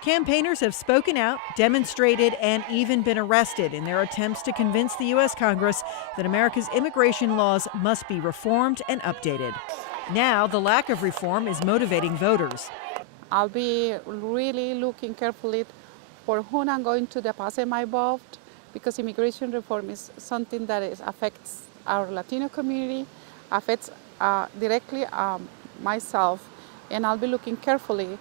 Campaigners have spoken out, demonstrated, and even been arrested in their attempts to convince the U.S. Congress that America's immigration laws must be reformed and updated. Now, the lack of reform is motivating voters. I'll be really looking carefully for whom I'm going to deposit my vote, because immigration reform is something that affects our Latino community, affects directly myself, and I'll be looking carefully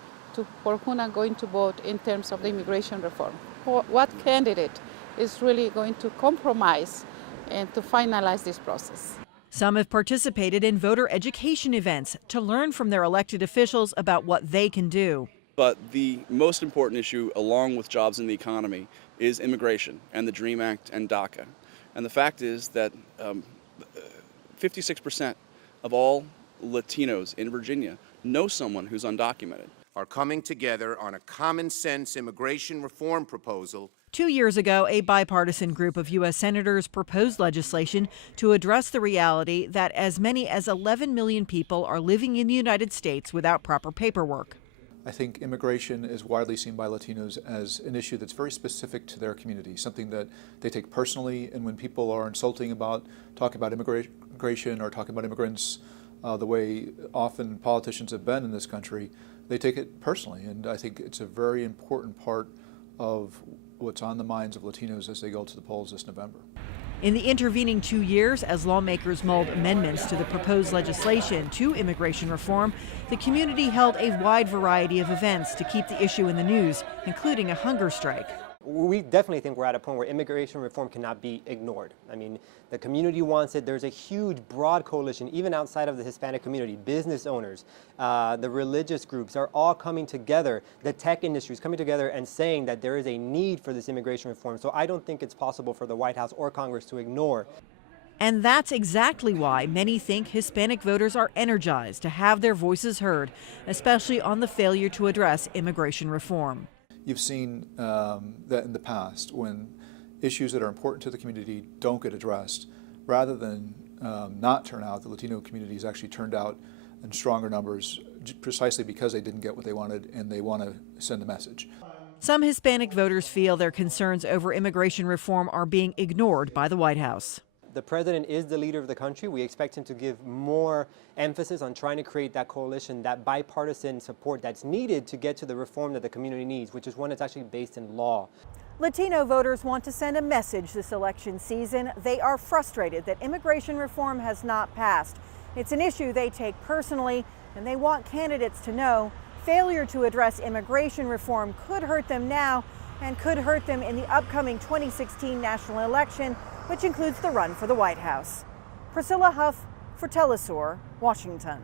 for whom I'm going to vote in terms of the immigration reform. What candidate is really going to compromise and to finalize this process? Some have participated in voter education events to learn from their elected officials about what they can do. But the most important issue, along with jobs and the economy, is immigration and the DREAM Act and DACA. And the fact is that 56% of all Latinos in Virginia know someone who's undocumented. Are coming together on a common sense immigration reform proposal. 2 years ago, a bipartisan group of U.S. senators proposed legislation to address the reality that as many as 11 million people are living in the United States without proper paperwork. I think immigration is widely seen by Latinos as an issue that's very specific to their community, something that they take personally, and when people are insulting about talking about immigration or talking about immigrants the way often politicians have been in this country, they take it personally, and I think it's a very important part of what's on the minds of Latinos as they go to the polls this November. In the intervening 2 years, as lawmakers mulled amendments to the proposed legislation to immigration reform, the community held a wide variety of events to keep the issue in the news, including a hunger strike. We definitely think we're at a point where immigration reform cannot be ignored. I mean, the community wants it. There's a huge, broad coalition, even outside of the Hispanic community. Business owners, the religious groups are all coming together. The tech industry is coming together and saying that there is a need for this immigration reform. So I don't think it's possible for the White House or Congress to ignore. And that's exactly why many think Hispanic voters are energized to have their voices heard, especially on the failure to address immigration reform. You've seen that in the past when issues that are important to the community don't get addressed. Rather than not turn out, the Latino community has actually turned out in stronger numbers precisely because they didn't get what they wanted and they want to send a message. Some Hispanic voters feel their concerns over immigration reform are being ignored by the White House. The president is the leader of the country. We expect him to give more emphasis on trying to create that coalition, that bipartisan support that's needed to get to the reform that the community needs, which is one that's actually based in law. Latino voters want to send a message this election season. They are frustrated that immigration reform has not passed. It's an issue they take personally, and they want candidates to know failure to address immigration reform could hurt them now and could hurt them in the upcoming 2016 national election, which includes the run for the White House. Priscilla Huff for Telesur, Washington.